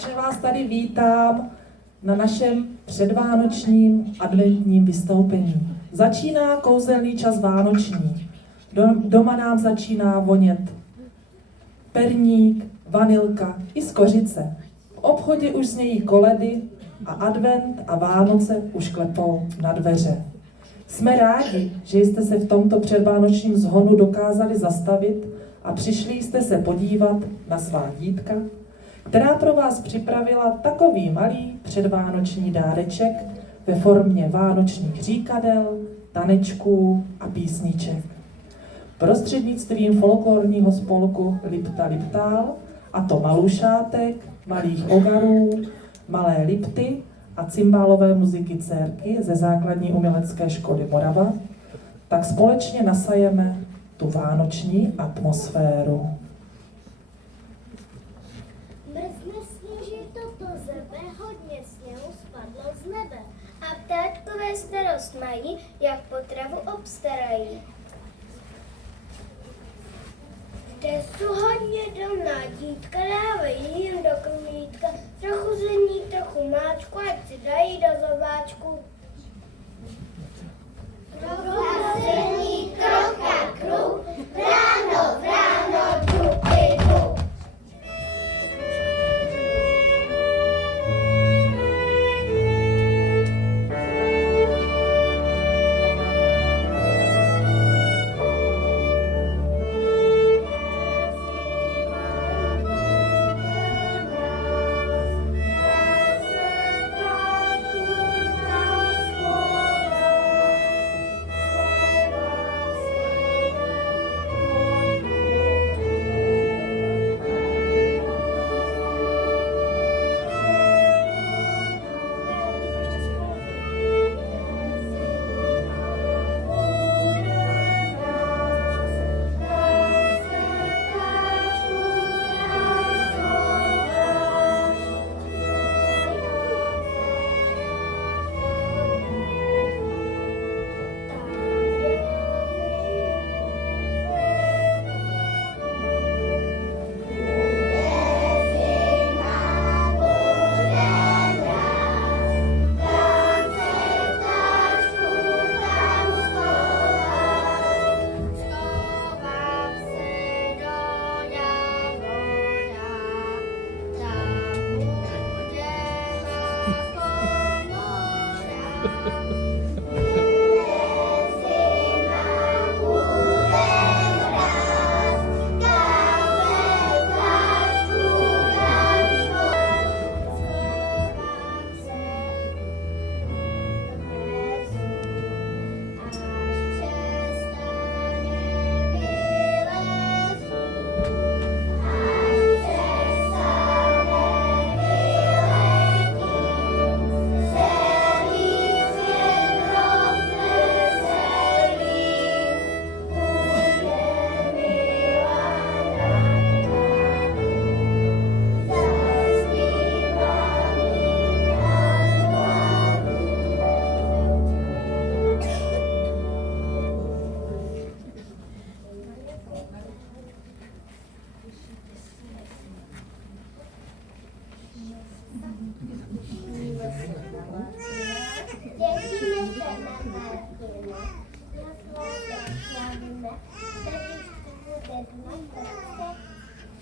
srdečně vás tady vítám na našem předvánočním adventním vystoupení. Začíná kouzelný čas vánoční. Doma nám začíná vonět perník, vanilka i skořice. V obchodě už znějí koledy a advent a Vánoce už klepou na dveře. Jsme rádi, že jste se v tomto předvánočním zhonu dokázali zastavit a přišli jste se podívat na svá dítka, která pro vás připravila takový malý předvánoční dáreček ve formě vánočních říkadel, tanečků a písniček. Prostřednictvím folklorního spolku Lipta Liptál, a to malušátek, malých ogarů, malé lipty a cymbálové muziky dcérky ze základní umělecké školy Morava, tak společně nasajeme tu vánoční atmosféru. Mrzne sněžito po zebe, hodně sněhu spadlo z nebe. A ptáčkové starost mají, jak potravu obstarají. Kde jsou hodně domná dítka, dávají jim do krmítka trochu zení, trochu máčku, ať si dají do zobáčku. Trocha zení, trocha kruh, ráno, dupy, dup. Těšíme se na Martina, na svátek slavíme, rodičku bude dnes srdce,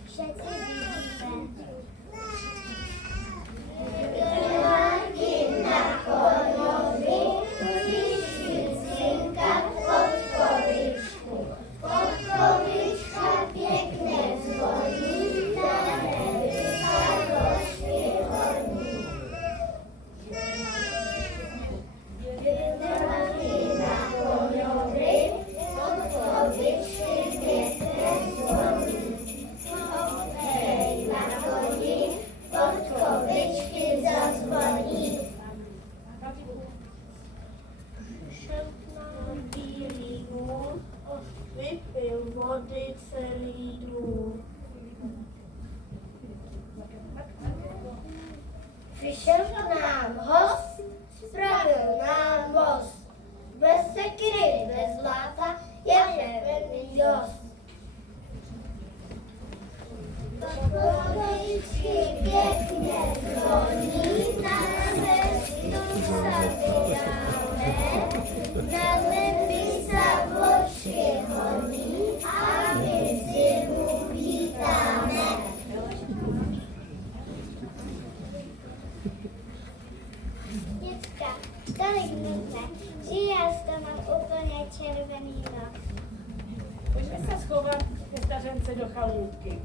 všetci vidíme. Martin na koňovi, slyší synka podkovičku. Podkovička pěkně zvoní, na nebi sadošky honí. Vypil vody celý důl. Přišel k nám host, spravil nám most. Bez sekyry, bez zlata, jak nevedný dost. Podkovičky pěkně červenýma. Pojďme se schovat ke stařence do chalupky.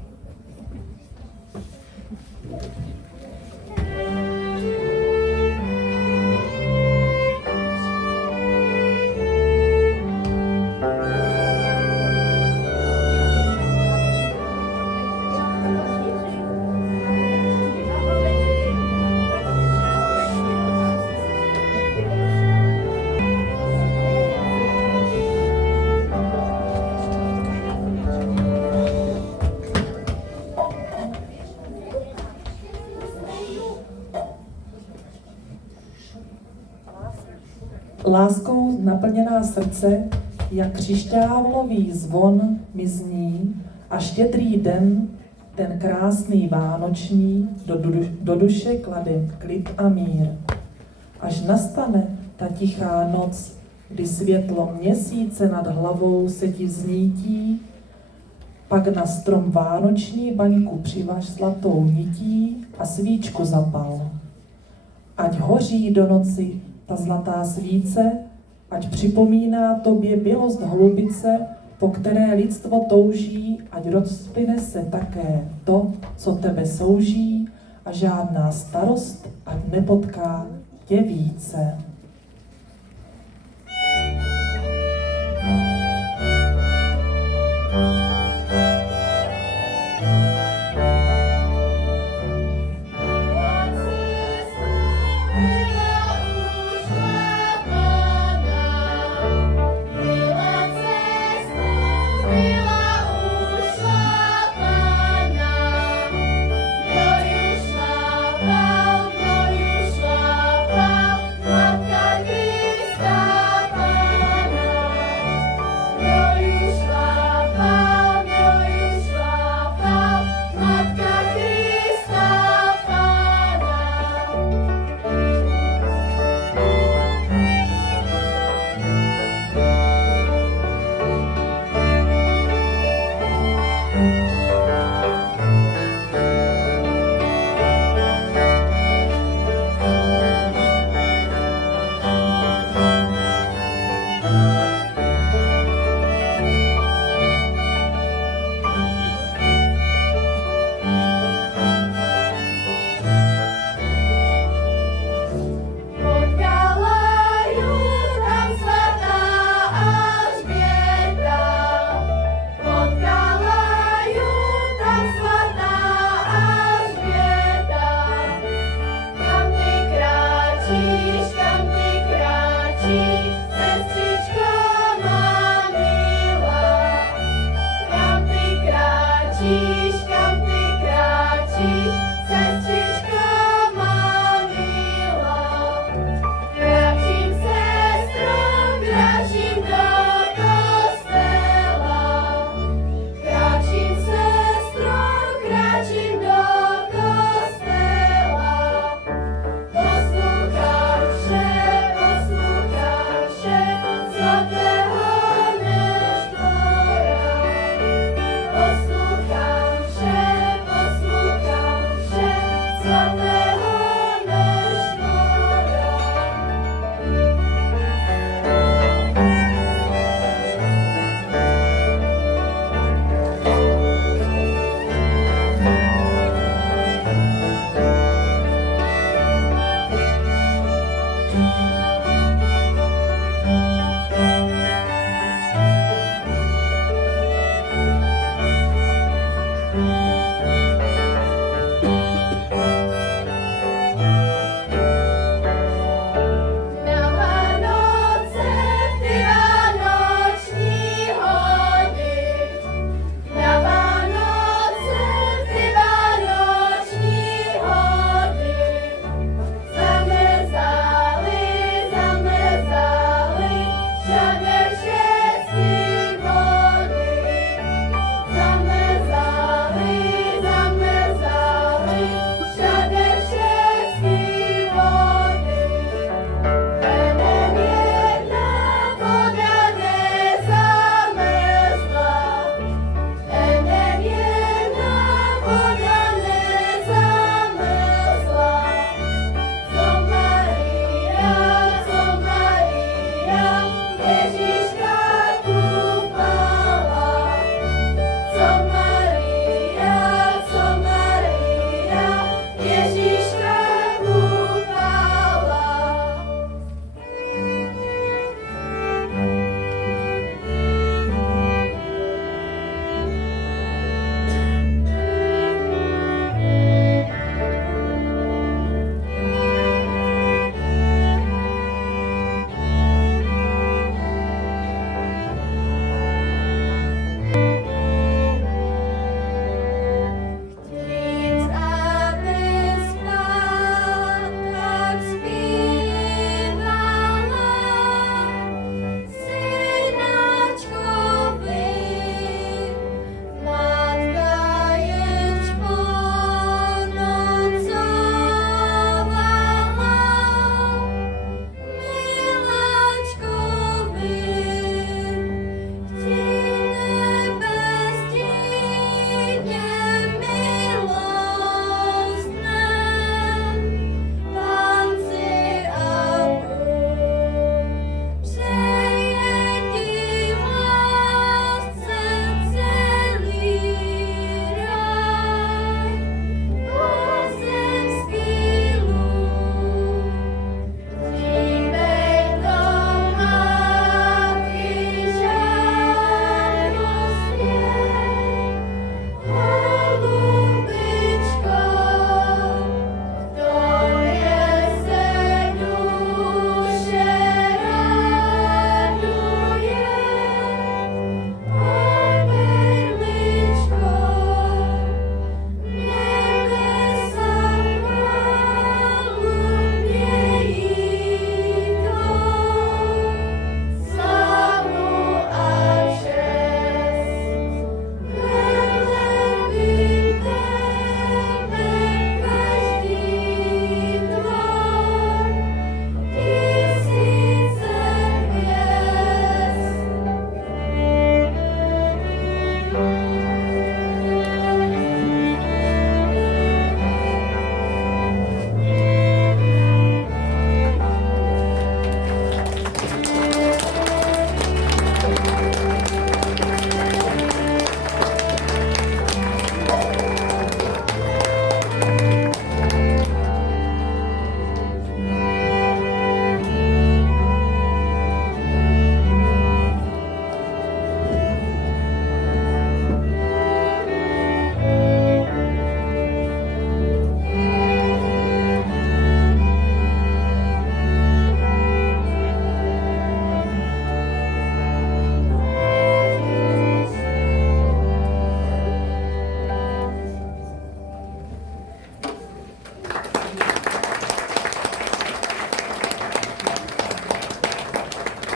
Láskou naplněná srdce, jak křišťálový zvon mi zní a štědrý den, ten krásný vánoční, do duše kladem klid a mír. Až nastane ta tichá noc, kdy světlo měsíce nad hlavou se ti vznítí, pak na strom vánoční baňku přivaž zlatou nití a svíčku zapal. Ať hoří do noci ta zlatá svíce, ať připomíná tobě bylost holubice, po které lidstvo touží, ať rozplyne se také to, co tebe souží, a žádná starost ať nepotká tě více.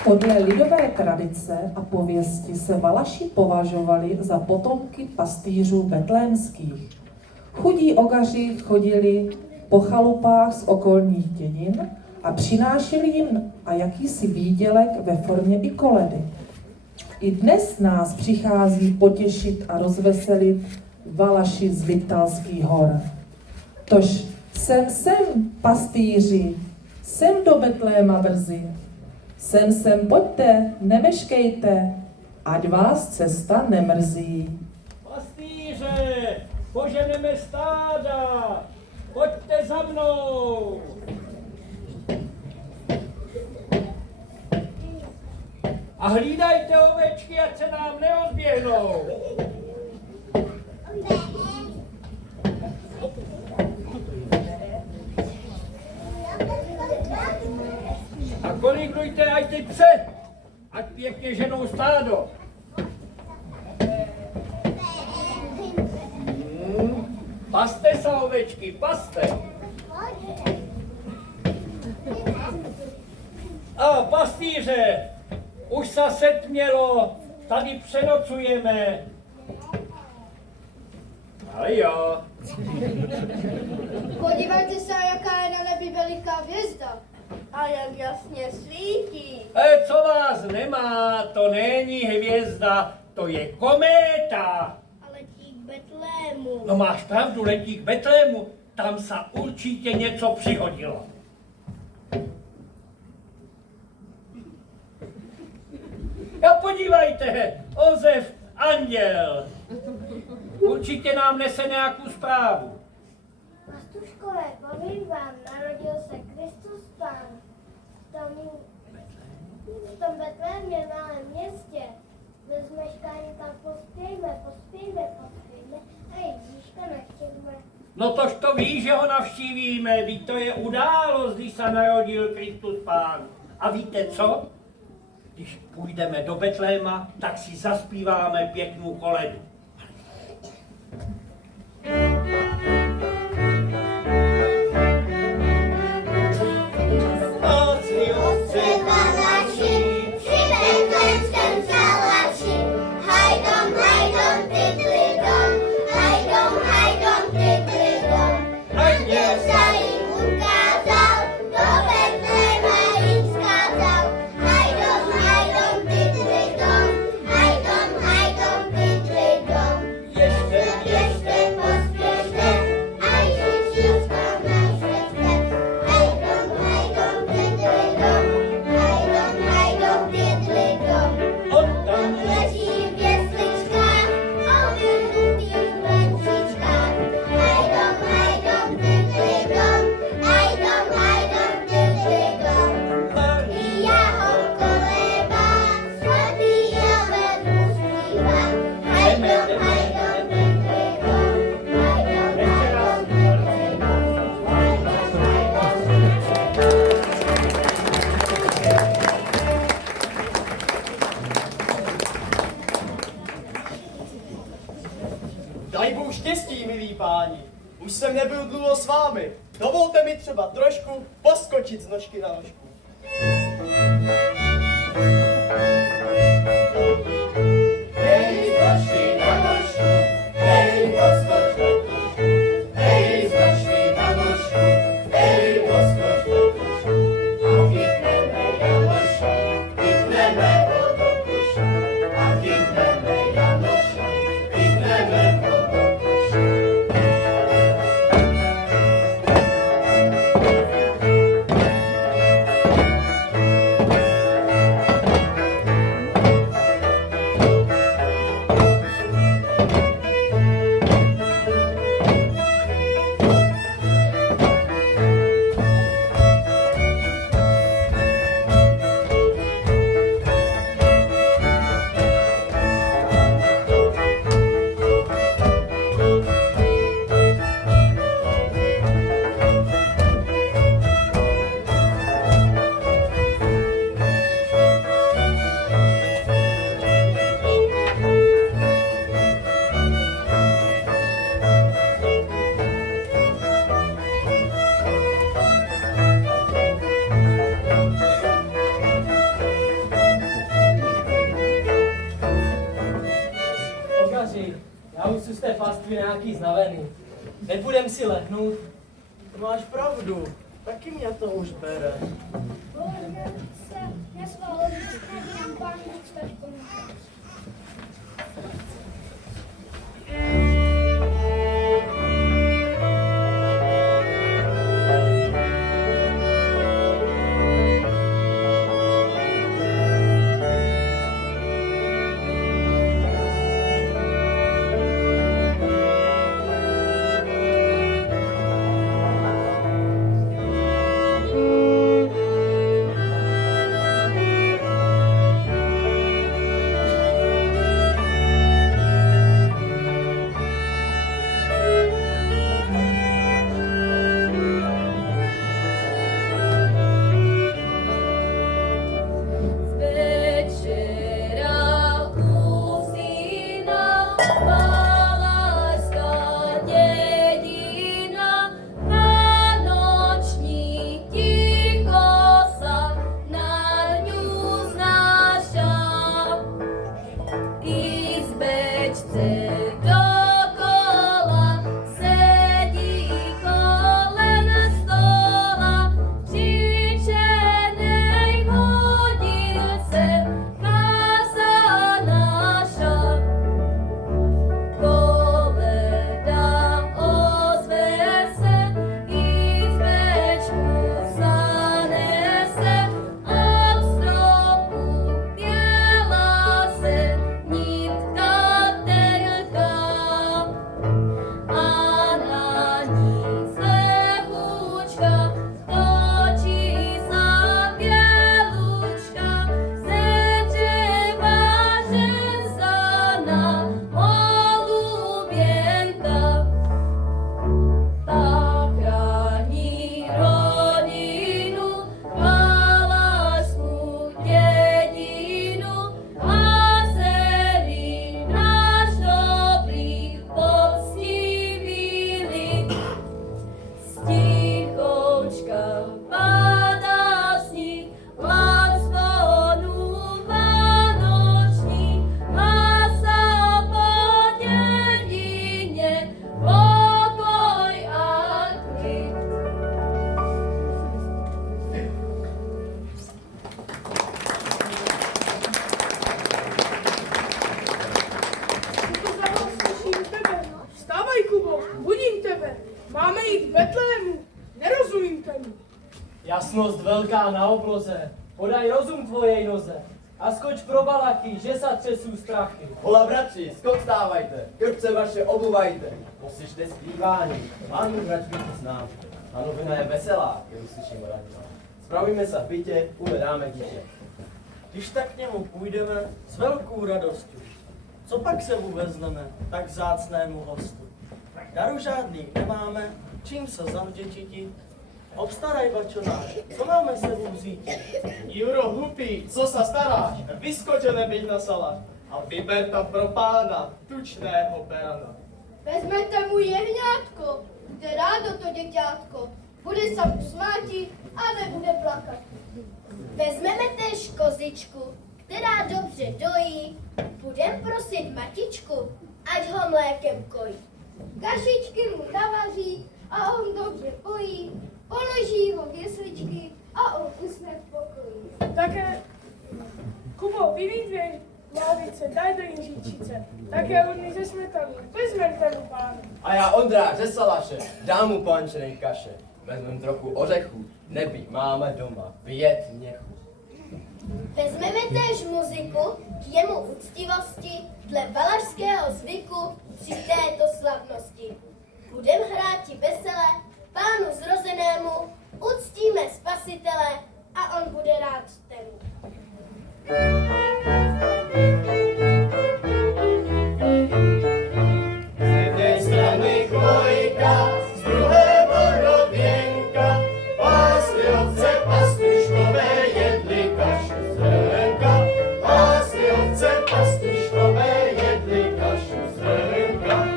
Podle lidové tradice a pověsti se Valaši považovali za potomky pastýřů betlémských. Chudí ogaři chodili po chalupách z okolních dědin a přinášeli jim a jakýsi výdělek ve formě i koledy. I dnes nás přichází potěšit a rozveselit Valaši z Viptalských hor. Tož sem, pastýři, sem do Betléma brzy. Sem, pojďte, nemeškejte, ať vás cesta nemrzí. Pastýře, poženeme stáda, pojďte za mnou. A hlídajte ovečky, ať se nám neozběhnou. A kolikrujte ať ty pse, ať pěkně ženou stádo. Paste se ovečky, paste. A pastýře, už se setmělo, tady přenocujeme. Ale jo. Podívejte se, jaká je na nebi veliká hvězda. A jak jasně svítí. Co vás nemá, to není hvězda, to je kométa. A letí k Betlému. No máš pravdu, letí k Betlému, tam se určitě něco přihodilo. A podívejte, Ozef, anděl. Určitě nám nese nějakou zprávu. Pastuškové, povím vám, narodil se Kristus Pán. V tom Betlémě malém městě. Bez meškání tam pospějme a Ježíška navštěvíme. No tož to ví, že ho navštívíme, víte, to je událost, když se narodil Kristus Pán. A víte co? Když půjdeme do Betléma, tak si zaspíváme pěknou koledu. Daj Bůh štěstí, milí páni. Už jsem nebyl dlouho s vámi. Dovolte mi třeba trošku poskočit z nožky na nožku. Hej, z nožky na nožku, hej, poskoč do košu. Hej, z nožky na nožku, hej, poskoč do košu. A chytneme Janoša, chytneme ho do koše. A chytneme Janoša, chytneme ho do koše. Já už jsem z té pastvy nějaký znavený. Nepůjdem si lehnout? Máš pravdu, taky mě to už bere. Bože, se nesvaloží, nám Pán Bůh stačí. Jasnost velká na obloze, podaj rozum tvojej noze a skoč pro balaky, že sa třesú strachy. Hola bratři, skok stávajte, krpce vaše obuvajte, poslyšte zpívání, Pán Bůh račkujte s námi. A novina je veselá, jak uslyším radila. Spravíme se v bytě, uvedáme dítě. Když tak k němu půjdeme s velkou radostí, co pak se uvezleme tak vzácnému hostu? Daru žádný nemáme, čím se zavděčiti? Obstaraj, bačonáš, co máme sebou vzít? Juro, hlupý, co se staráš? Vyskoče nebyť na saláš a vyber tam pro pána tučného berana. Vezmete mu jehňátko, bude rádo to děťátko, bude se usmátit a nebude plakat. Vezmeme též kozičku, která dobře dojí, budem prosit matičku, ať ho mlékem kojí. Kašičky mu navaří a on dobře pojí, položí ho v jesličky a on usne v pokoji. Také, Kubo, vyvídvěj lávice, daj do Jiříčice. Také urny ze smetanu, vezmete mu pánu. A já Ondra ze Salaše, dám mu pančenej kaše. Vezmem trochu ořechů, nebý, máme doma 5 měchů. Vezmeme též muziku k jemu úctivosti dle valašského zvyku při této slavnosti. Budem hráti vesele, pánu zrozenému, uctíme spasitele a on bude rád temu. Z jednej strany chvojka, z druhé borověnka, pásli ovce pastuškové, jedli kašu z hrnka. Pásli ovce pastuškové, jedli kašu z hrnka.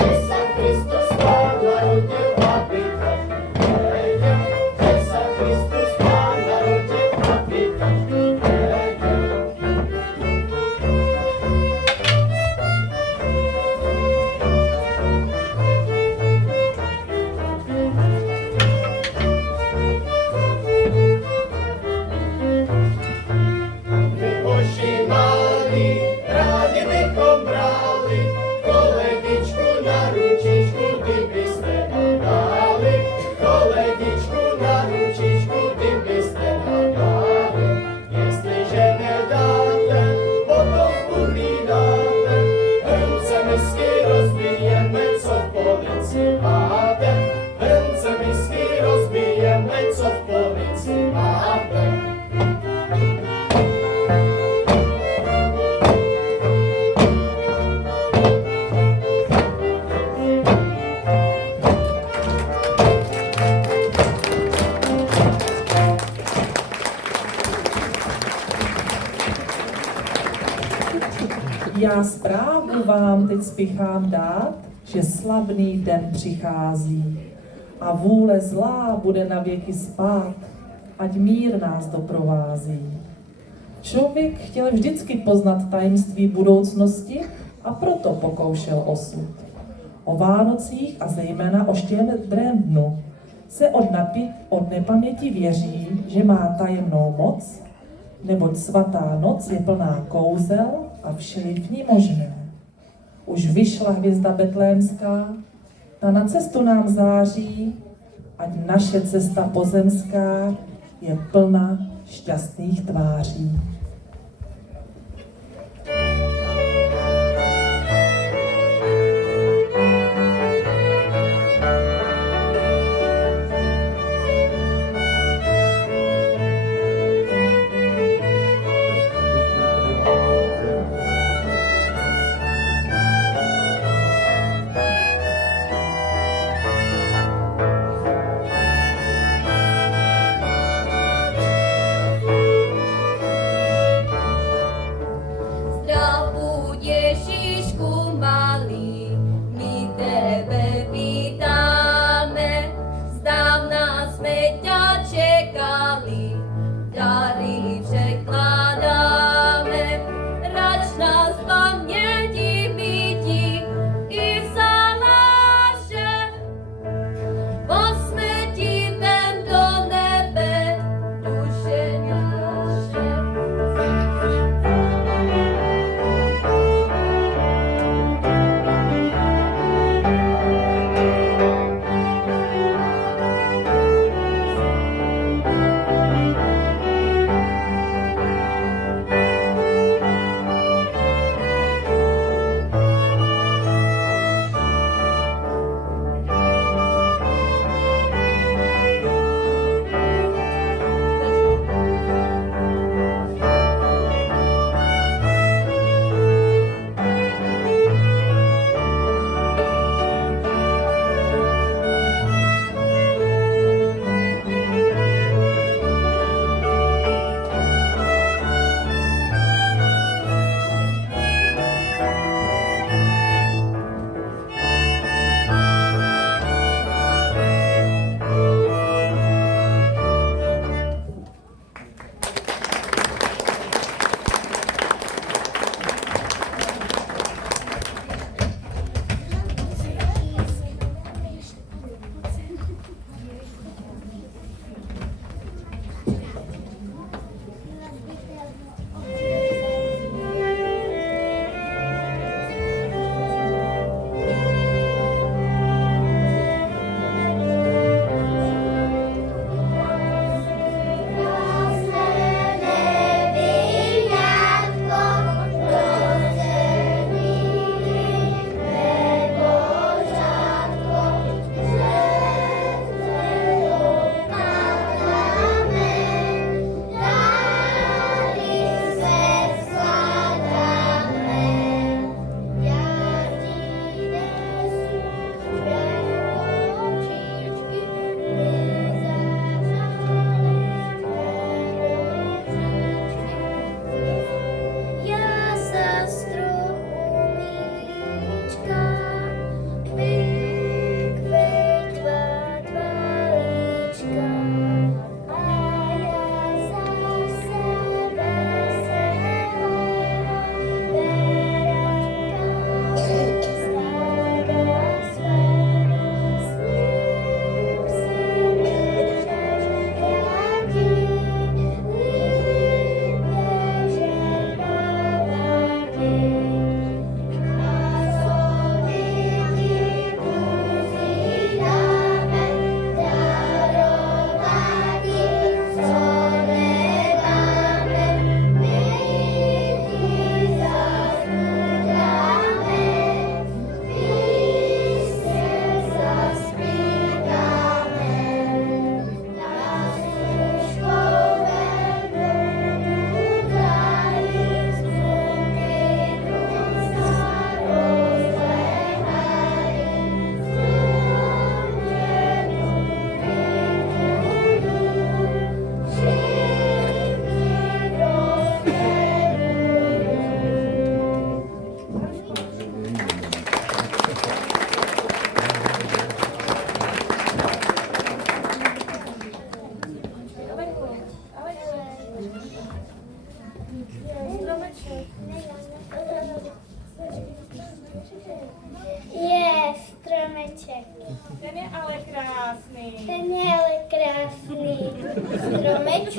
Že sa Kristus Pán narodil, aby každý věděl. Že sa Kristus Pán narodil, aby každý věděl. Já zprávu vám teď spěchám dát, že slavný den přichází a vůle zlá bude na věky spát, ať mír nás doprovází. Člověk chtěl vždycky poznat tajemství budoucnosti a proto pokoušel osud. O Vánocích a zejména o Štědrém dnu se od nepaměti věří, že má tajemnou moc, neboť svatá noc je plná kouzel a vše je v ní možné. Už vyšla hvězda betlémská, ta na cestu nám září, ať naše cesta pozemská je plná šťastných tváří.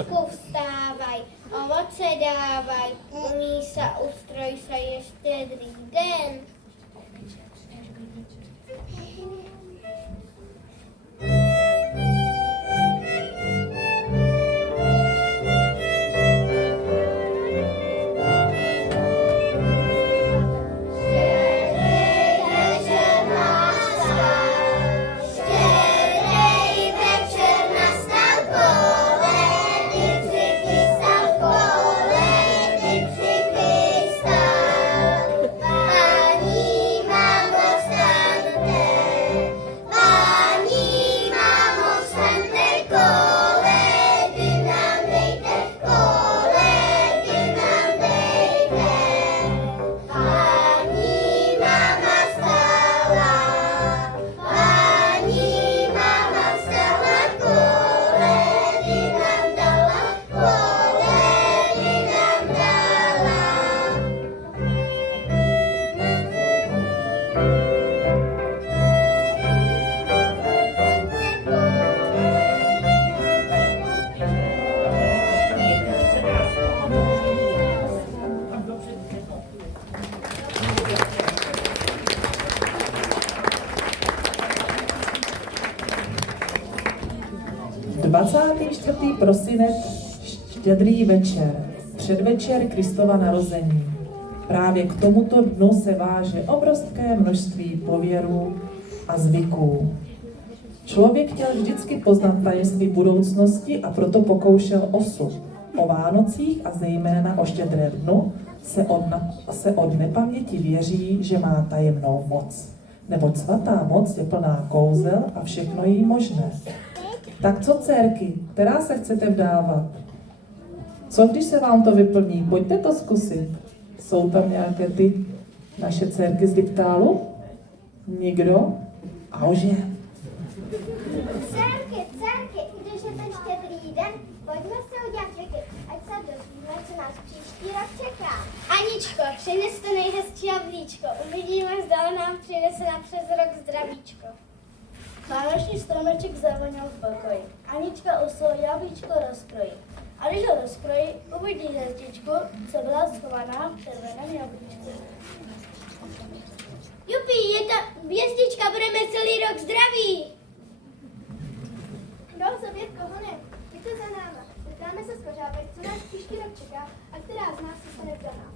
Aničku, vstávaj, ovoce dávaj, umí sa, ustroj sa, je štedrý den. Prosinec, štědrý večer, předvečer Kristova narození. Právě k tomuto dnu se váže obrovské množství pověrů a zvyků. Člověk chtěl vždycky poznat tajemství budoucnosti a proto pokoušel osud. O Vánocích a zejména o štědrém dnu se od nepaměti věří, že má tajemnou moc. Neboť svatá moc je plná kouzel a všechno jí možné. Tak co, dcerky, která se chcete vdávat? Co když se vám to vyplní? Pojďte to zkusit. Jsou tam nějaké ty naše dcerky z Liptálu? Nikdo? Auže. Dcerky, když je ten štědrý den, pojďme se udělat věky, ať se dozvíme, co nás příští rok čeká. Aničko, přines to nejhezčí jablíčko, uvidíme, zda nám přinese na přes rok zdravíčko. Vánoční stromeček zavoněl v pokoji. Anička uslo jablíčko rozkrojí. A když ho rozkrojí, uvidí hvězdičku, co byla schovaná v červeném jablíčku. Jupi, je ta hvězdička, budeme celý rok zdraví. Dobře, Větko, honem, jděte za náma. Zeptáme se skořápek, co nás příští rok čeká a která z nás se stane vdaná.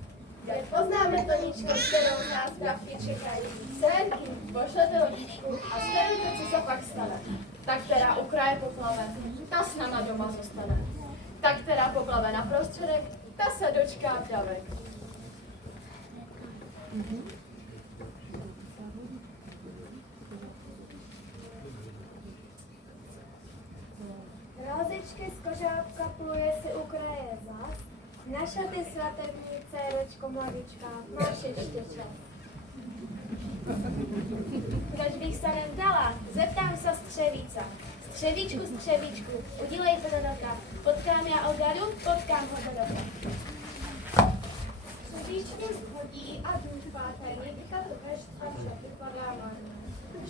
Jak poznáme Toničku, kterou nás pravky čekají. Sénky, pošlete hodičku a sledujte, co se pak stane. Ta, která ukraje poplave, ta s náma doma zůstane. Ta, která poplave na prostředek, ta se dočká vďavek. Rozičky z kožápka pluje si u kraje zas. Naša ty svatebnice, ročko mladička, máš ještě čas. Proč bych se nevdala? Zeptám se střevíca. Střevíčku, udělej to do roka. Potkám já Ogaru, potkám ho do roka. Střevíčky schodí a duch páterní, vychadu vešť a všechny padáma.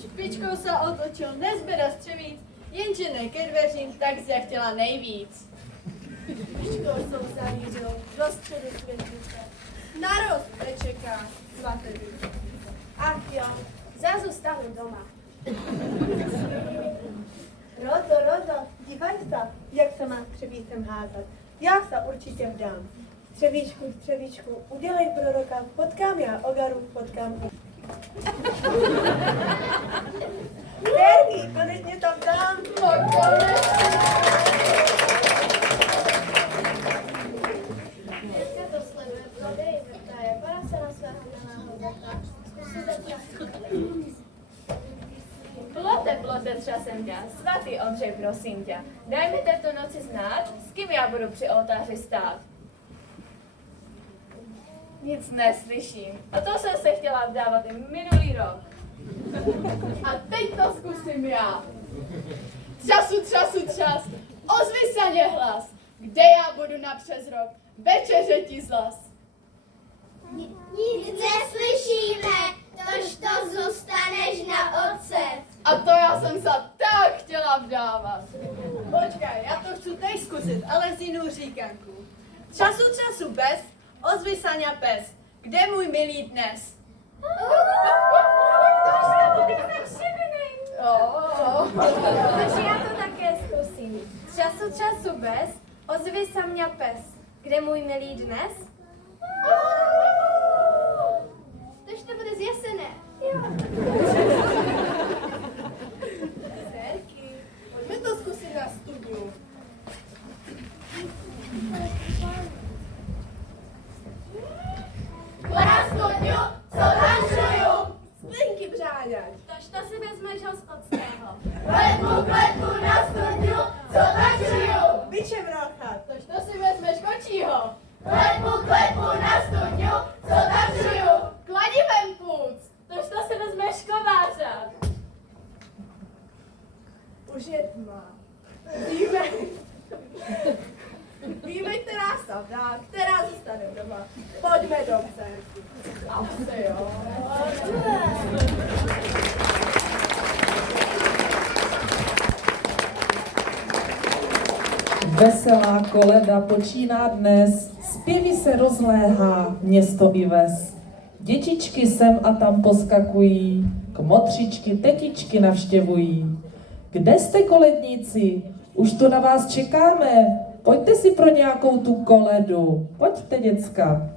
Špičkou se otočil, nezběra střevíc, jenže ne ke dveřím, tak si chtěla nejvíc. Špičkou jsou zavířil do středu světlice. Narost nečeká svatebí. Ach jo, zase zůstanu doma. Rodo, dívej se, jak se má střevícem házat. Já se určitě vdám. Střevíčku, udělej proroka, potkám já Ogaru, potkám ho. Vergi, konečně tam dám. Dneska to sleduje, prodej vrtaje, para se na svého daného vrta. Plote, třasem tě, svatý Ondřej, prosím tě, daj mi této noci znát, s kým já budu při oltáři stát. Nic neslyším. A to jsem se chtěla vdávat i minulý rok. A teď to zkusím já. Třas, ozvi se mě hlas. Kde já budu na přes rok? Večeře ti zlas. Nic neslyšíme, Tož to zůstaneš na ocet. A to já jsem se tak chtěla vdávat. Počkej, já to chci teď zkusit, ale z jinou říkanku. Času bez, ozvi Saňa pes. Kde můj milý dnes? Takže já to také zkusím. Času bez, ozvi se mě pes. Kde můj milý dnes? Tož to bude zjasené. Dcerky, pojďme to zkusit na studniu. Na studňu, co tančuju. Splinky břáňať. Tož to si vezmeš hospodského. Kletbu na studňu, co tančuju. Biče mrocha. Tož to si vezmeš kočího. Kletbu na studňu, co tančuju. Kladivem půc. Tož to si vezmeš kováře. Už je tma. Víme, která se vdá, která zůstane doma. Pojďme do dcerky. Asi jo. Veselá koleda počíná dnes, zpěvy se rozléhá město i ves. Dětičky sem a tam poskakují, kmotřičky, tetičky navštěvují. Kde jste, koledníci? Už tu na vás čekáme. Pojďte si pro nějakou tu koledu. Pojďte, děcka.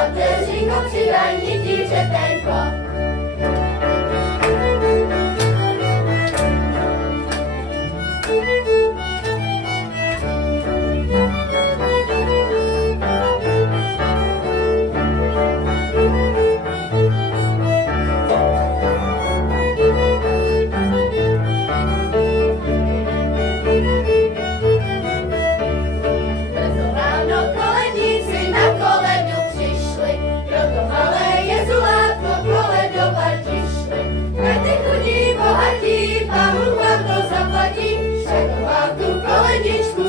Kateřinko, přidaj mi ti řetenko.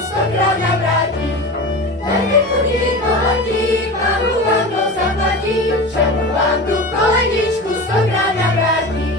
Stokrát navrátí. Dajte chodí bohatí, Pánu vám to zaplatí, však vám tu koleničku stokrát navrátí.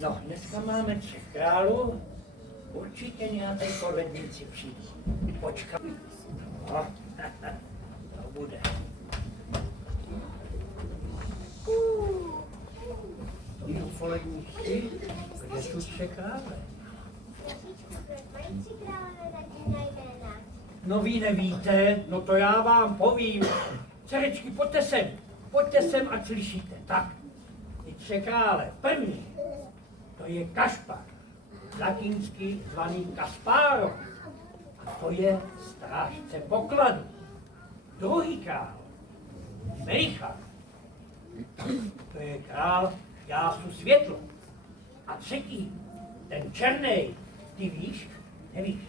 No, dneska máme 3 králů, určitě nějaké koledníci přijdou. Počkej. No, to bude. Jo, koledníci, kde jsou 3 krále? No vy nevíte, no to já vám povím. Dcerečky, pojďte sem, ať slyšíte. Tak, ty 3 krále. První, to je Kašpar, latinsky zvaný Kaspáro. A to je strážce pokladu. Druhý král, Melichar, to je král jásu světlo. A třetí, ten černej, ty víš? Nevíš?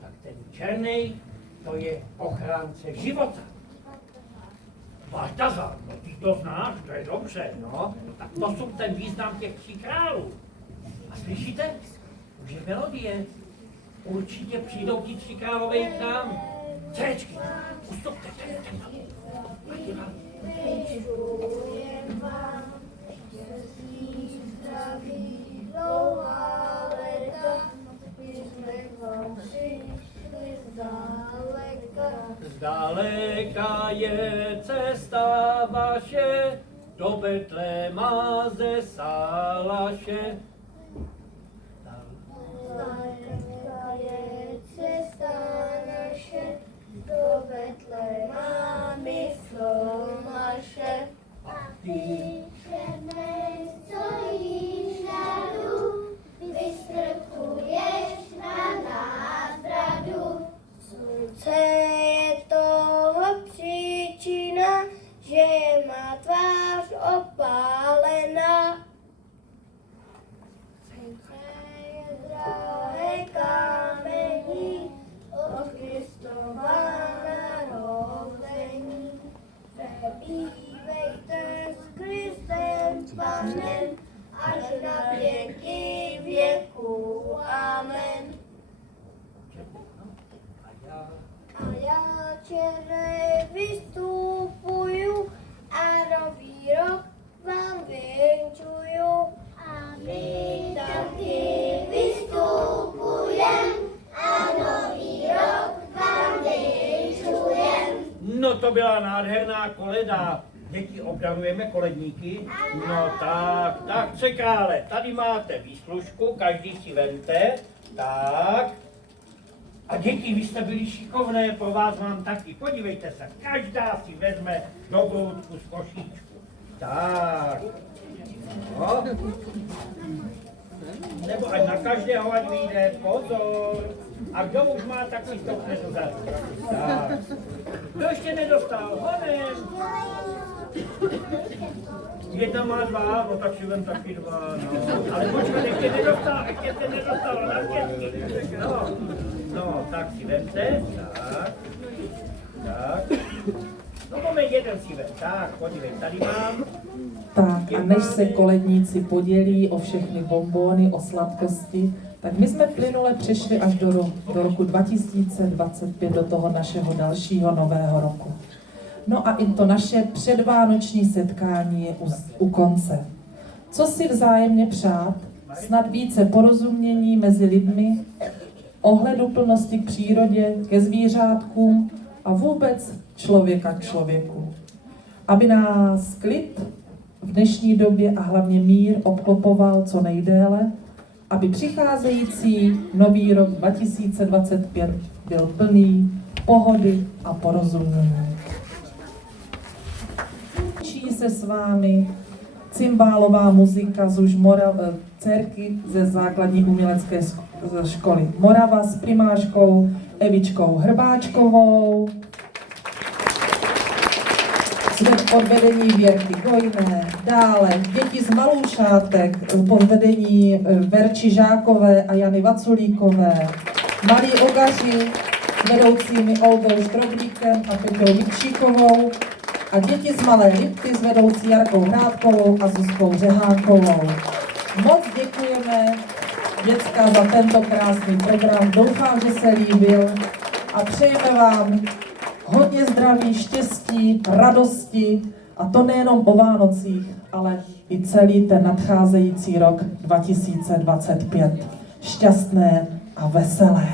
Tak ten černej, to je ochránce života. Baltazar, no ty to znáš, to je dobře, no. Tak to jsou ten význam těch 3 králů. A slyšíte? Už je melodie. Určitě přijdou ti 3 králové k nám. Dcerečky, ustupte, Pěčujem vám, štěstí, zdraví, dlouhá léta, my jsme vám přišli zdaleka. Zdaleka je cesta vaše, do Betléma ze Salaše. Zdaleka je cesta naše, do Betléma myslou naše. A ty, Černej stojíš nadu, vystrkuješ na nás bradu. Slunce je toho příčina, že je má tvář opálená. Slunce je drahé kámení, od Kristova narození. Přebývejte s Kristem Panem, až na věky věku. Amen. A já černej vystupuju a nový rok vám věnčuju. A my taky vystupujem a nový rok vám věnčujem. no to byla nádherná koleda. Děti, obdarujeme koledníky? No tak, 3 krále, tady máte výslužku, každý si vemte Tak. A děti, vy jste byli šikovné, pro vás mám taky. Podívejte se, každá si vezme dobroutku z košíčku. Tak. No. Nebo ať na každého ať vyjde, pozor. A kdo už má, tak si stopne dozadu. Tak. Kdo ještě nedostal? Honem. Jedna má dva, no tak si vem taky dva, no. Ale počkat, ještě se nedostal na štěstí. No, tak si vemte, tak. No moment, jeden si vem, tak, podívej, tady mám. Tak a než se koledníci podělí o všechny bonbóny, o sladkosti, tak my jsme plynule přešli až do roku 2025, do toho našeho dalšího nového roku. No a i to naše předvánoční setkání je u konce. Co si vzájemně přát? Snad více porozumění mezi lidmi, ohleduplnosti k přírodě, ke zvířátkům a vůbec člověka k člověku. Aby nás klid v dnešní době a hlavně mír obklopoval co nejdéle, aby přicházející nový rok 2025 byl plný pohody a porozumění. Učí se s vámi cymbálová muzika z dcerky ze základní umělecké školy Morava s primářkou Evičkou Hrbáčkovou. Pod vedení Věrky Gojné, dále děti z Maloušátek pod vedení Verči Žákové a Jany Vaculíkové, malí ogaři s vedoucími Olgou Štroblíkem a Peťou Vikšíkovou a děti z Malé Lipky s vedoucí Jarkou Hrádkovou a Zuzkou Řehákovou. Moc děkujeme, děcka, za tento krásný program. Doufám, že se líbil a přejeme vám hodně zdraví, štěstí, radosti a to nejenom o Vánocích, ale i celý ten nadcházející rok 2025. Šťastné a veselé.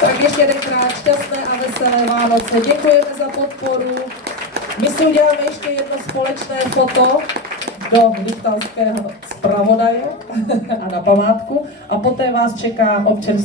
Tak ještě jedenkrát šťastné a veselé Vánoce. Děkujeme za podporu. My si uděláme ještě jedno společné foto do Liptavského zpravodaje a na památku a poté vás čeká občanství.